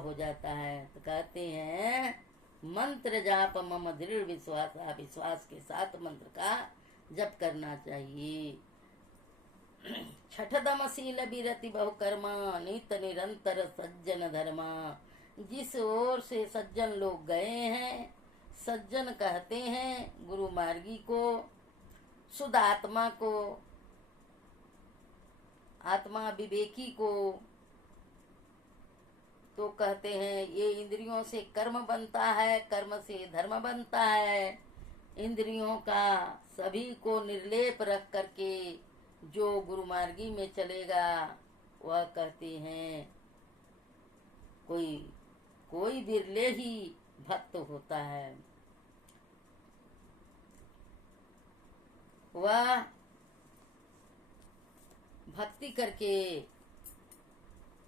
हो जाता है। तो कहते हैं मंत्र जाप मम दृढ़ विश्वास, विश्वास के साथ मंत्र का जप करना चाहिए। छठदमशील विरति बहुकर्मा नित निरंतर सज्जन धर्मा। जिस ओर से सज्जन लोग गए हैं, सज्जन कहते हैं गुरु मार्गी को, शुद्ध आत्मा को, आत्मा विवेकी को, तो कहते हैं ये इंद्रियों से कर्म बनता है, कर्म से धर्म बनता है। इंद्रियों का सभी को निर्लेप रख करके जो गुरु मार्गी में चलेगा, वह कहते हैं कोई बिरले ही भक्त होता है। वह भक्ति करके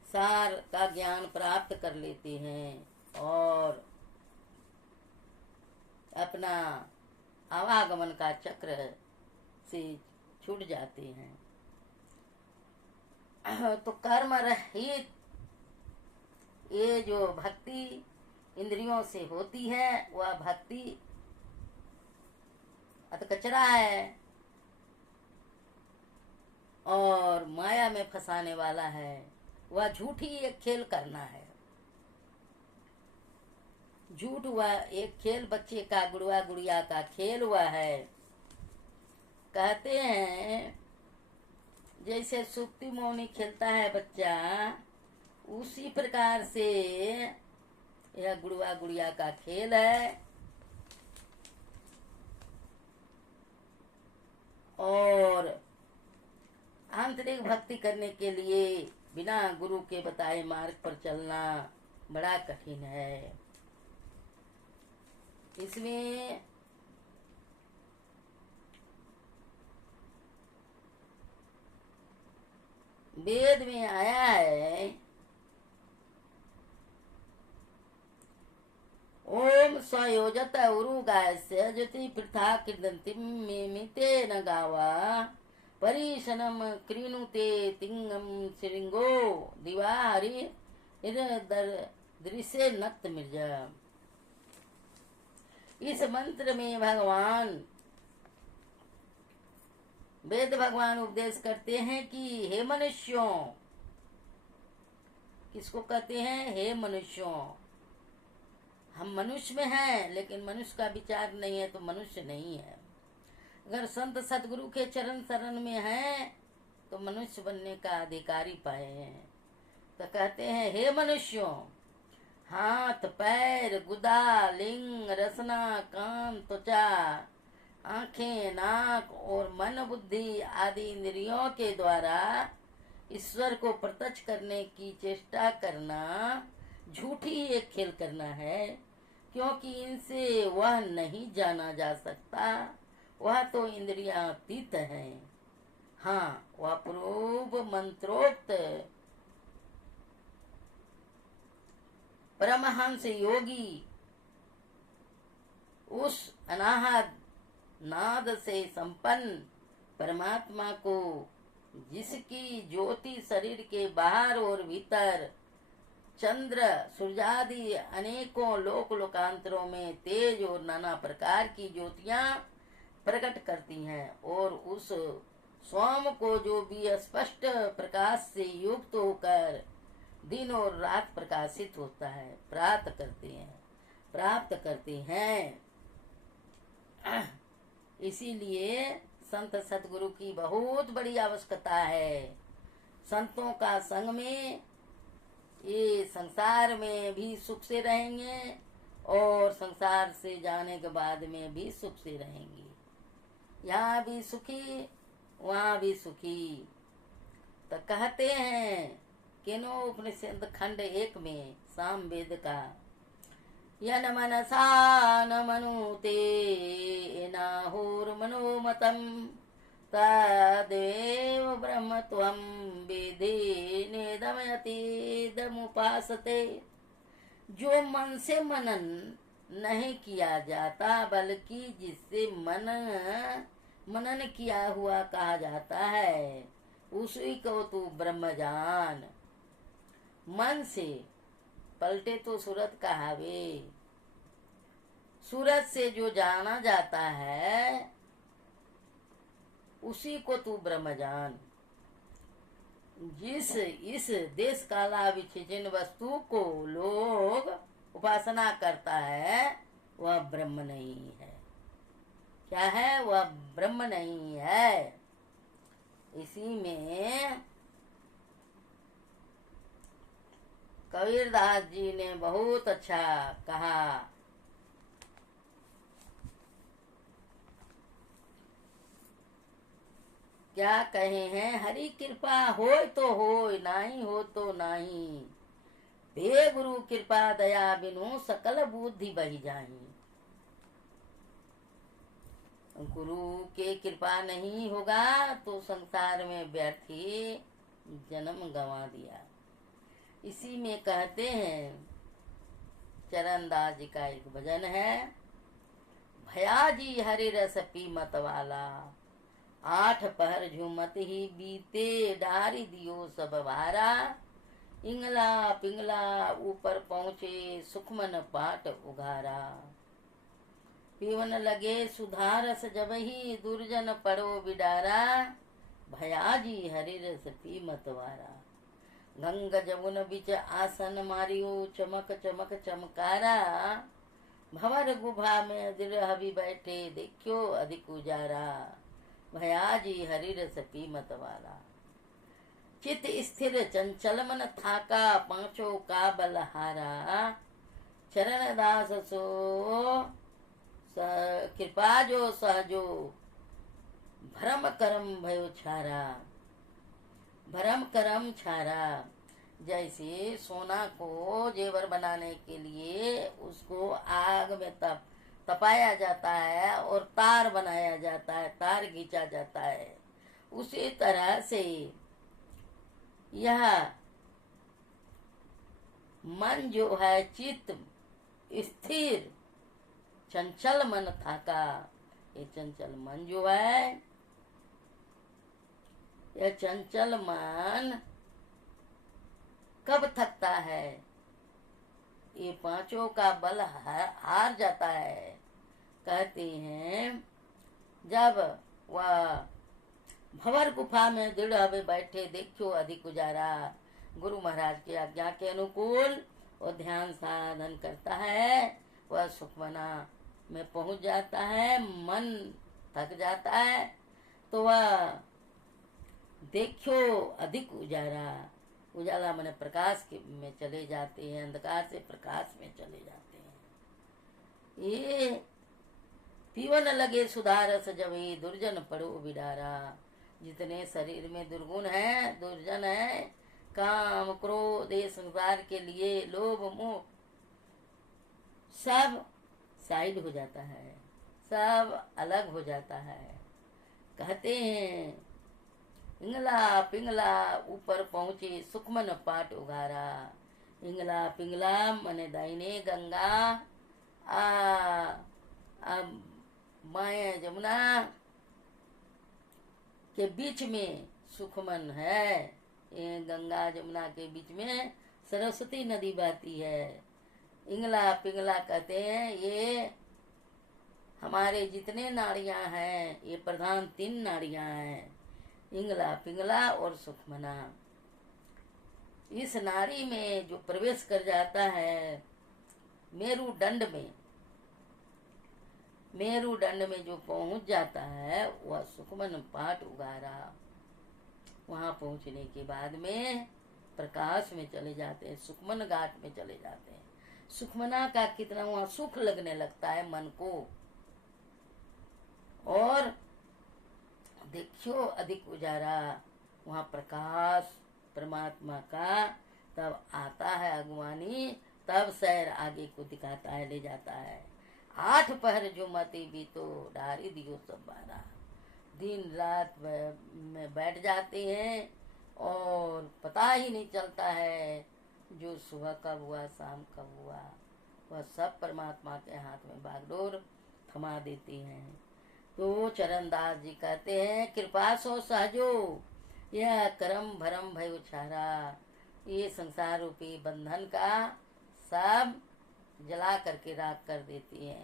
सार का ज्ञान प्राप्त कर लेते हैं और अपना आवागमन का चक्र से छूट जाते हैं। तो कर्म रहित ये जो भक्ति इंद्रियों से होती है, वह भक्ति अत कचरा है और माया में फंसाने वाला है। वह झूठी एक खेल करना है। झूठ हुआ एक खेल, बच्चे का गुड़वा गुड़िया का खेल हुआ है। कहते हैं जैसे सुप्ति मोनी खेलता है बच्चा, उसी प्रकार से यह गुड़वा गुड़िया का खेल है। और आंतरिक भक्ति करने के लिए बिना गुरु के बताए मार्ग पर चलना बड़ा कठिन है। इसमें वेद में आया है, ओम स्वयोजत उरुगायस्य ज्योति पृथा कृदंतिम मिते न गावा परीशनम क्रीणुते तिंगम श्रृंगो दिवारी दृश्य नक्त मिर्जा। इस मंत्र में भगवान वेद भगवान उपदेश करते हैं कि हे मनुष्यों, किसको कहते हैं? हे मनुष्यों। हम मनुष्य में हैं, लेकिन मनुष्य का विचार नहीं है तो मनुष्य नहीं है। अगर संत सदगुरु के चरण शरण में हैं तो मनुष्य बनने का अधिकारी पाए हैं। तो कहते हैं हे मनुष्यों, हाथ पैर गुदा लिंग रसना कान त्वचा आंखें नाक और मन बुद्धि आदि इंद्रियों के द्वारा ईश्वर को प्रत्यक्ष करने की चेष्टा करना झूठी एक खेल करना है, क्योंकि इनसे वह नहीं जाना जा सकता। वह तो इंद्रियातीत है। हाँ, वह पूर्व मंत्रोक्त परमहंस योगी उस अनाहत नाद से संपन्न परमात्मा को, जिसकी ज्योति शरीर के बाहर और भीतर चंद्र सूर्यादि अनेकों लोक लोकांतरों में तेज और नाना प्रकार की ज्योतियां प्रकट करती हैं, और उस स्वाम को जो भी स्पष्ट प्रकाश से युक्त होकर दिन और रात प्रकाशित होता है, प्राप्त करते हैं। इसीलिए संत सतगुरु की बहुत बड़ी आवश्यकता है। संतों का संग में ये संसार में भी सुख से रहेंगे और संसार से जाने के बाद में भी सुख से रहेंगे। यहाँ भी सुखी, वहाँ भी सुखी। तो कहते हैं केनो उपनिषद खंड 1 में साम वेद का, यन मनसा न मनुते नाहुर मनोमतम तदेव ब्रह्म त्वं वेदे नेदमयति दमुपासते। जो मन से मनन नहीं किया जाता, बल्कि जिससे मनन किया हुआ कहा जाता है, उसी को तू ब्रह्म जान। मन से पलटे तो सूरत कहावे। सूरत से जो जाना जाता है उसी को तू ब्रह्म जान। जिस इस देश काला विचिन्न वस्तु को लोग उपासना करता है वह ब्रह्म नहीं है। क्या है? वह ब्रह्म नहीं है। इसी में कबीरदास जी ने बहुत अच्छा कहा। क्या कहे हैं? हरि कृपा होय तो होय, नाही हो तो नाही। हे गुरु कृपा दया बिनु सकल बुद्धि बहि जाही। गुरु के कृपा नहीं होगा तो संसार में व्यर्थी जन्म गंवा दिया। इसी में कहते हैं, चरणदास जी का एक भजन है, भयाजी हरि रस पी मत वाला, 8 पहर झूमत ही बीते, डारी दियो सब भारा, इंगला पिंगला ऊपर पहुँचे, सुखमन पाट उघारा। पीवन लगे सुधारस जब ही, दुर्जन पड़ो बिडारा, भयाजी हरि रस पी मतवारा। गंग जमुन बिच आसन मारियो, चमक चमक चमकारा, भंवर गुफा में दिरहबी बैठे, देखियो अधिक उजारा, भयाजी हरि रस पी मतवारा। चित स्थिर चंचल मन थाका, 5 का बलहारा, चरण दास सो कृपा जो सहजो, भरम करम भयो छारा। भरम करम छारा, जैसे सोना को जेवर बनाने के लिए उसको आग में तपाया जाता है और तार बनाया जाता है, तार खींचा जाता है, उसी तरह से यह मन जो है चित्त स्थिर चंचल मन थाका। ये चंचल मन जो है, यह चंचल मन कब थकता है? ये 5 का बल हार जाता है। कहते हैं जब वह भंवर गुफा में दृढ़ हवे बैठे, देखो अधिक उजारा। गुरु महाराज की आज्ञा के अनुकूल वो ध्यान साधन करता है, वह सुखमना में पहुंच जाता है, मन थक जाता है तो वह देखो अधिक उजारा। उजाला माने प्रकाश में चले जाते हैं, अंधकार से प्रकाश में चले जाते हैं। ये पीवन लगे सुधारस जब ही, दुर्जन पड़ो बिडारा। जितने शरीर में दुर्गुण है, दुर्जन है, काम क्रोध ये संसार के लिए लोभ मोह सब साइड हो जाता है, सब अलग हो जाता है। कहते हैं इंगला पिंगला ऊपर पहुंचे, सुखमन पाट उघारा। इंगला पिंगला मने दाहिने गंगा, बाएं जमुना के बीच में सुखमन है। ये गंगा जमुना के बीच में सरस्वती नदी बहती है। इंगला पिंगला कहते हैं ये हमारे जितने नाड़ियां हैं, ये प्रधान 3 नाड़ियां हैं, इंगला पिंगला और सुखमना। इस नाड़ी में जो प्रवेश कर जाता है मेरुदंड में जो पहुंच जाता है वह सुखमन पाट उगारा। वहां पहुंचने के बाद में प्रकाश में चले जाते हैं, सुखमन घाट में चले जाते हैं। सुखमना का कितना वहां सुख लगने लगता है मन को, और देखियो अधिक उजारा, वहां प्रकाश परमात्मा का तब आता है अगवानी, तब सैर आगे को दिखाता है, ले जाता है। 8 पहर जो मती भी तो डारी दियो सब बारा। दिन रात में बैठ जाते हैं और पता ही नहीं चलता है जो सुबह कब हुआ शाम कब हुआ, वह सब परमात्मा के हाथ में बागडोर थमा देते हैं। तो चरणदास जी कहते हैं कृपा सो सहजो, यह करम भरम भय उछारा। ये संसार रूपी बंधन का सब जला करके राख कर देती है।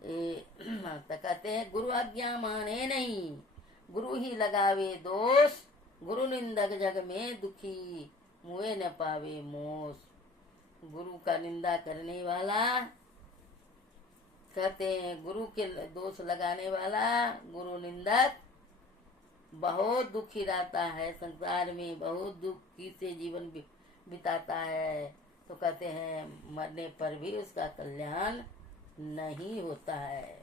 तो कहते हैं गुरु आज्ञा माने नहीं, गुरु ही लगावे दोष, गुरु निंदक जग में दुखी, मुए न पावे मोस। गुरु का निंदा करने वाला, कहते हैं गुरु के दोष लगाने वाला, गुरु निंदक बहुत दुखी रहता है, संसार में बहुत दुखी से जीवन बिताता है। तो कहते हैं मरने पर भी उसका कल्याण नहीं होता है।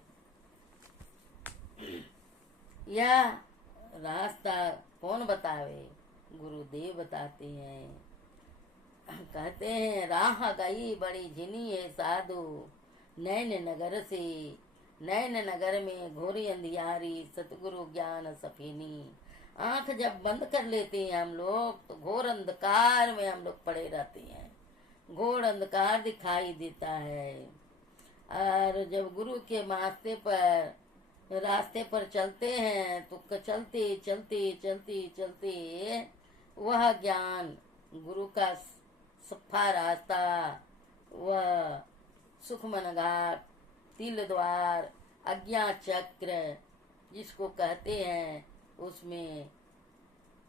यह रास्ता कौन बतावे? गुरुदेव बताते हैं। कहते हैं राह गई बड़ी झिनी है साधु, नैन नगर से, नैन नगर में घोरी अंधियारी, सतगुरु ज्ञान सफीनी। आंख जब बंद कर लेते हैं हम लोग तो घोर अंधकार में हम लोग पड़े रहते हैं, घोर अंधकार दिखाई देता है। और जब गुरु के रास्ते पर चलते हैं तो चलते चलते चलते चलते वह ज्ञान, गुरु का सफा रास्ता, वह सुखमन घाट, तिल द्वार, अज्ञा चक्र जिसको कहते हैं, उसमें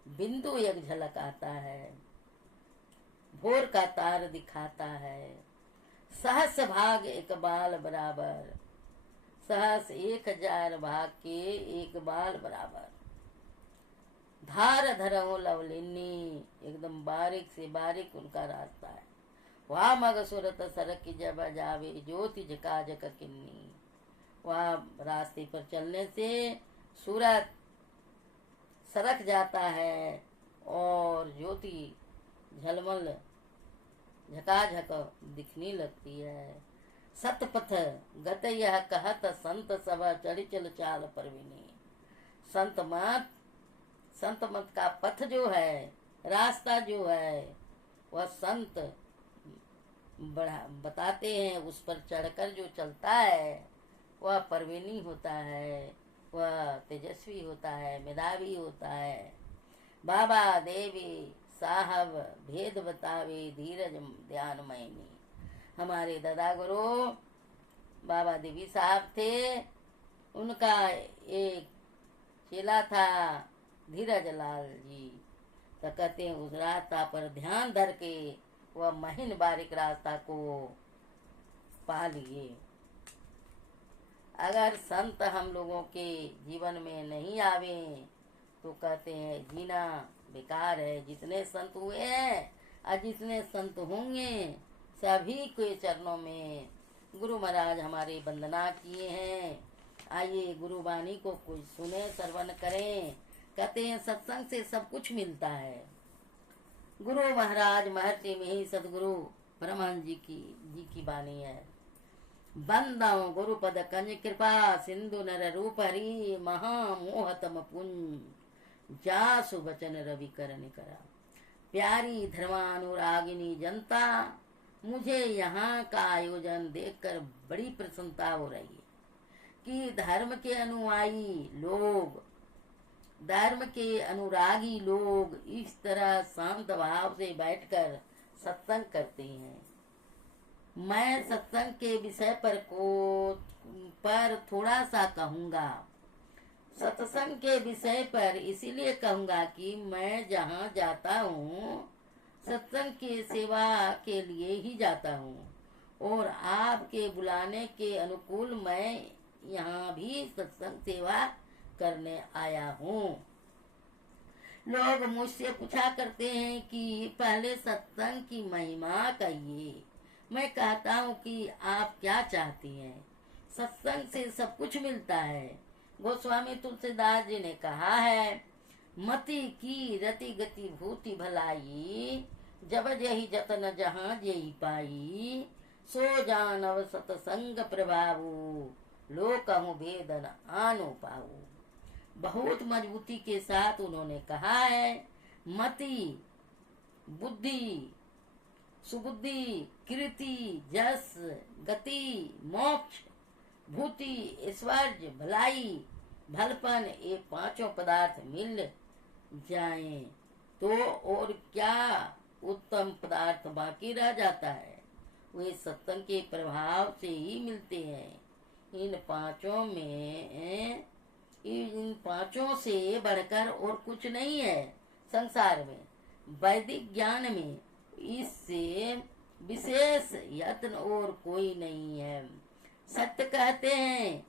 बिंदु एक झलक आता है, भोर का तार दिखाता है। सहस भाग एक बाल बराबर, सहस 1000 भाग के एक बाल बराबर। धार धरऊ लवलिनी, एकदम बारीक से बारीक उनका रास्ता है। वह मग सुरत सरक की जब जावे, ज्योति झका झक किन्नी। वह रास्ते पर चलने से सूरत सरक जाता है और ज्योति झलमल झकाझक दिखने लगती है। सतपथ गत यह कहत संत सब, चढ़ी चल चाल परवीनी। संत मत का पथ जो है, रास्ता जो है, वह संत बताते हैं। उस पर चढ़कर जो चलता है वह परवीनी होता है, वह तेजस्वी होता है, मेधावी होता है। बाबा देवी साहब भेद बतावे, धीरज ध्यान मैनी। हमारे दादा गुरु बाबा देवी साहब थे, उनका एक चेला था धीरज लाल जी। तो कहते हैं उस रास्ता पर ध्यान धर के वह महीन बारीक रास्ता को पा लिए। अगर संत हम लोगों के जीवन में नहीं आवे तो कहते हैं जीना बेकार है। जितने संत हुए हैं और जितने संत होंगे सभी के चरणों में गुरु महाराज हमारे वंदना किए हैं। आइए गुरु वाणी को कोई सुने, श्रवण करें। कहते हैं सत्संग से सब कुछ मिलता है। गुरु महाराज महर्षि में ही सदगुरु परमानंद जी की वाणी है। बंदौ गुरुपद कंज कृपा, सिंधु नर रूप हरि, महामोहतम पुंज, जासु बचन रवि करन करा। प्यारी धर्मानुरागिनी जनता, मुझे यहाँ का आयोजन देखकर बड़ी प्रसन्नता हो रही है कि धर्म के अनुयायी लोग, धर्म के अनुरागी लोग इस तरह शांत भाव से बैठकर सत्संग करते हैं। मैं सत्संग के विषय पर थोड़ा सा कहूँगा। सत्संग के विषय पर इसीलिए कहूँगा कि मैं जहाँ जाता हूँ सत्संग की सेवा के लिए ही जाता हूँ और आपके बुलाने के अनुकूल मैं यहाँ भी सत्संग सेवा करने आया हूँ। लोग मुझसे पूछा करते हैं कि पहले सत्संग की महिमा कहिए। मैं कहता हूँ कि आप क्या चाहती हैं? सत्संग से सब कुछ मिलता है। गोस्वामी तुलसीदास जी ने कहा है, मति की रति गति भूति भलाई, जब जही जतन जहाँ जेही पाई, सो जानव सतसंग प्रभावु, लोकहु भेदन आनो पाऊ। बहुत मजबूती के साथ उन्होंने कहा है, मति, बुद्धि, सुबुद्धि, कीर्ति, जस, गति, मोक्ष, भूति, ऐश्वर्य, भलाई, भलपन, ये पांचों पदार्थ मिल जाएं तो और क्या उत्तम पदार्थ बाकी रह जाता है। वे सत्संग के प्रभाव से ही मिलते हैं। इन पांचों से बढ़कर और कुछ नहीं है संसार में। वैदिक ज्ञान में इससे विशेष यत्न और कोई नहीं है। सत्य कहते हैं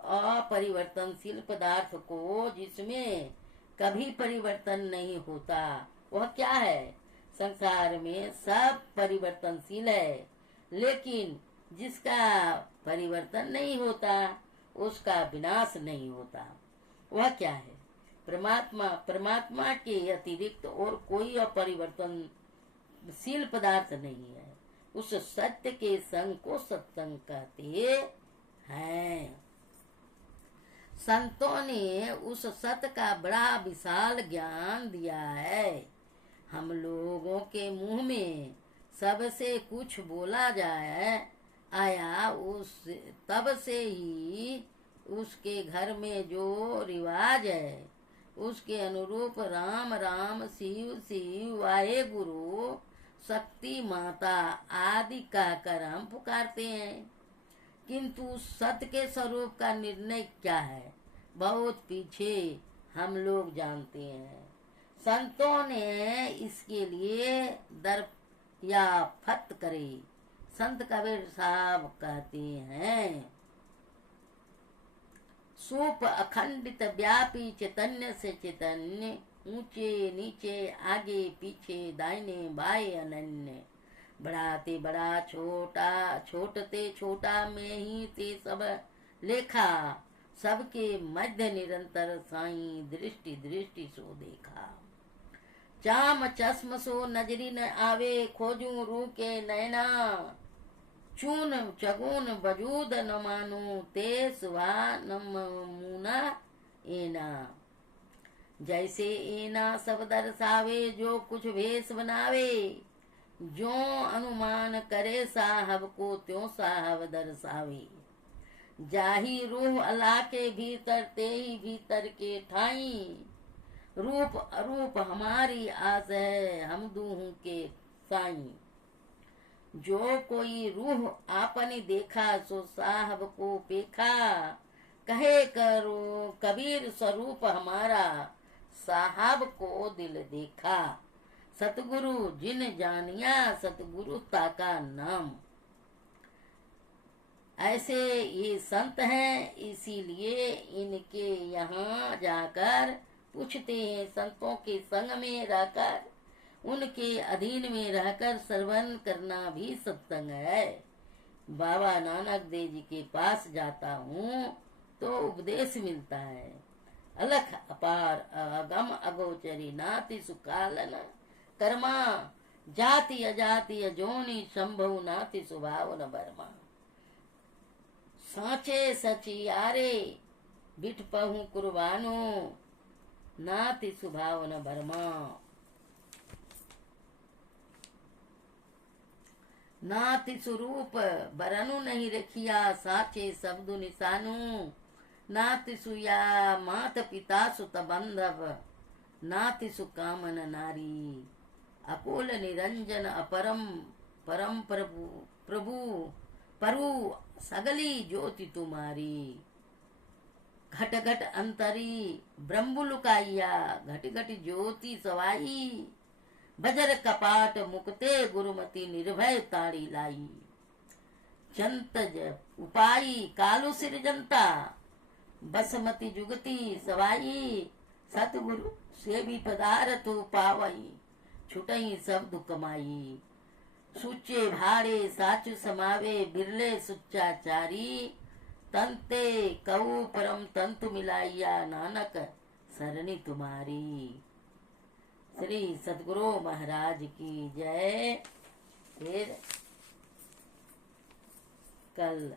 अपरिवर्तनशील पदार्थ को, जिसमें कभी परिवर्तन नहीं होता। वह क्या है? संसार में सब परिवर्तनशील है, लेकिन जिसका परिवर्तन नहीं होता उसका विनाश नहीं होता। वह क्या है? परमात्मा। परमात्मा के अतिरिक्त और कोई अपरिवर्तनशील पदार्थ नहीं है। उस सत्य के संग को सत्संग कहते हैं। संतों ने उस सत्य का बड़ा विशाल ज्ञान दिया है। हम लोगों के मुंह में सबसे कुछ बोला जाए आया, उस तब से ही उसके घर में जो रिवाज है उसके अनुरूप राम राम, शिव शिव, वाहे गुरु, शक्ति माता आदि कहकर हम पुकारते हैं। किंतु सत्य के स्वरूप का निर्णय क्या है, बहुत पीछे हम लोग जानते हैं। संतों ने इसके लिए दरियाफ्त करे। संत कबीर साहब कहते हैं, सूप अखंडित व्यापी चैतन्य से चैतन्य, ऊंचे नीचे आगे पीछे दाहिने बाएं अनन्य, बढ़ाते बड़ा छोटा, छोटते छोटा में ही ते सब लेखा, सबके मध्य निरंतर साईं दृष्टि दृष्टि सो देखा। चाम चश्म सो नजरी न आवे, खोजूं रू के नैना, चून चगुन वजूद न मानू, ते सुवा नमूना एना। जैसे एना सब दर्शावे, जो कुछ भेष बनावे, जो अनुमान करे साहब को त्यों साहब दर्शावे। जाही रूह अल्लाह के भीतर, ते ही भीतर के ठाई, रूप अरूप हमारी आस है, हम दूहों के साईं। जो कोई रूह आपने देखा, सो साहब को पेखा, कहे करो कबीर स्वरूप हमारा, साहब को दिल देखा। सतगुरु जिन जानिया, सतगुरु ताका नाम। ऐसे ये संत हैं, इसीलिए इनके यहाँ जाकर पूछते हैं। संतों के संग में रहकर, उनके अधीन में रहकर श्रवण करना भी सत्संग है। बाबा नानक देव जी के पास जाता हूँ तो उपदेश मिलता है। अलख अपार अगम अगोचरी, नाति सुकालन कर्मा, जाति अजाति अजोनि संभव, नाति स्वभाव न बर्मा। साचे सचियारे बिठ पहू कुर्बानो, नाति स्वभाव न बर्मा। नाति स्वरूप बरनु नहीं रखिया, साचे शब्द निशानु, नाति सुया मात पिता सुत बंधव, नाति सुकामन नारी। अकुल निरंजन अपरम परम प्रभु प्रभु परु, सगली ज्योति तुम्हारी। घट घट अंतरी ब्रह्म लुकाइया, घट घट ज्योति सवाई, बजर कपाट मुक्ते गुरुमति निर्भय ताड़ी लाई। जंत उपाई कालु सिर जनता, बसमती जुगती सवाई, सतगुरु से भी पदार्थ पावई, छुटई सब दुख कमाई। सुचे भाड़े साचु समावे, बिरले सुच्चाचारी, तंते कऊ परम तंतु मिलाइया, नानक सरणी तुम्हारी। श्री सतगुरु महाराज की जय। फिर कल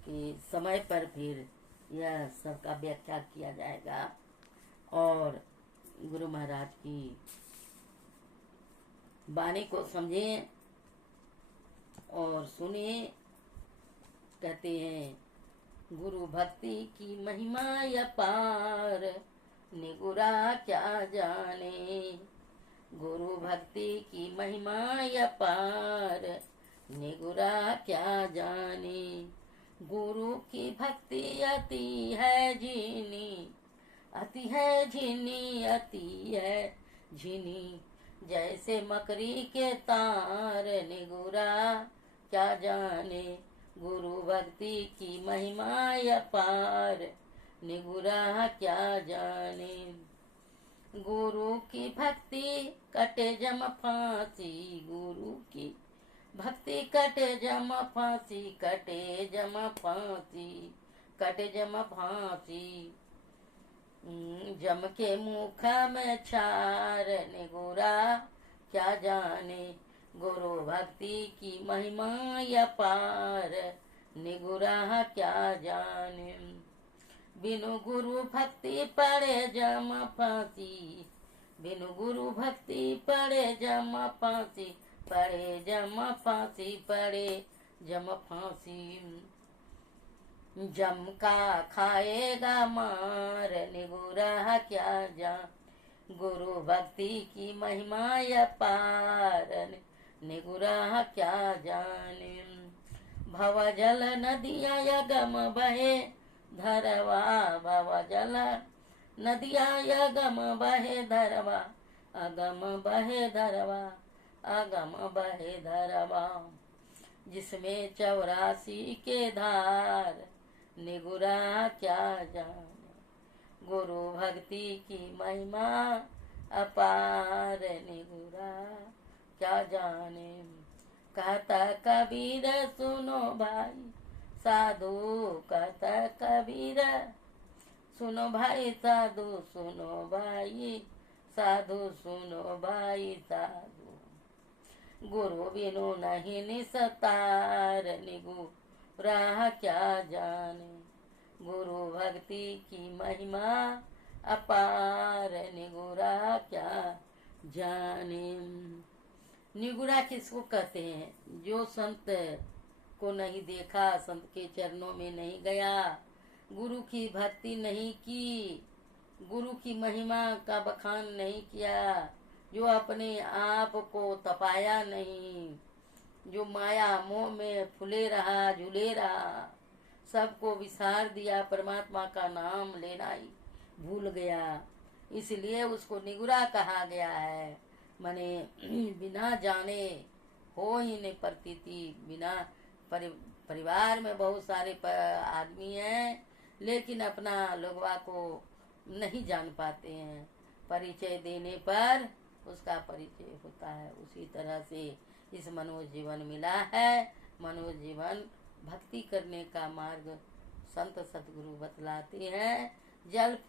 के समय पर फिर यह सबका व्याख्या किया जाएगा और गुरु महाराज की वाणी को समझें और सुनिए। कहते हैं, गुरु भक्ति की महिमा अपार, निगुरा क्या जाने, गुरु भक्ति की महिमा अपार, निगुरा क्या जाने। गुरु की भक्ति अति है झिनी, अति है झिनी, अति है झिनी। जैसे मकरी के तार, निगुरा क्या जाने। गुरु भक्ति की महिमा अपार, निगुरा क्या जाने। गुरु की भक्ति कटे जम फांसी, गुरु की भक्ति कटे जम फांसी, कटे जम फांसी, कटे जम फांसी। जम के मुख में छार, निगुरा क्या जाने। गुरु भक्ति की महिमा अपार, निगुरा क्या जाने। बिनु गुरु भक्ति पड़े जम फांसी, बिनु गुरु भक्ति पड़े जम फांसी, पड़े जम फांसी, पड़े जम फांसी। जम का खाएगा मार, निगुरा क्या जान। गुरु भक्ति की महिमा अपार, निगुरा क्या जाने। भव जल नदिया अगम बहे धरवा, भव जल नदिया अगम बहे धरवा, अगम बहे धरवा, अगम बहे धरवा। जिसमें 84 के धार, निगुरा क्या जाने। गुरु भक्ति की महिमा अपार, निगुरा क्या जाने। कहता कबीर सुनो भाई साधु, कहता कबीर सुनो भाई साधु, सुनो भाई साधु, सुनो भाई साधु। गुरु बिनु नहीं निस्तार, निगुरा क्या जाने। गुरु भक्ति की महिमा अपार, निगुरा क्या जाने। निगुरा किसको कहते हैं? जो संत को नहीं देखा, संत के चरणों में नहीं गया, गुरु की भक्ति नहीं की, गुरु की महिमा का बखान नहीं किया, जो अपने आप को तपाया नहीं, जो माया मोह में फुले रहा, झूले रहा, सबको विसार दिया, परमात्मा का नाम लेना ही भूल गया, इसलिए उसको निगुरा कहा गया है। माने बिना जाने हो ही नहीं प्रतीति। बिना परिवार में बहुत सारे आदमी हैं, लेकिन अपना लोगवा को नहीं जान पाते हैं। परिचय देने पर उसका परिचय होता है। उसी तरह से इस मनोज जीवन मिला है। मनोज जीवन भक्ति करने का मार्ग संत सतगुरु बतलाते हैं। जल फूल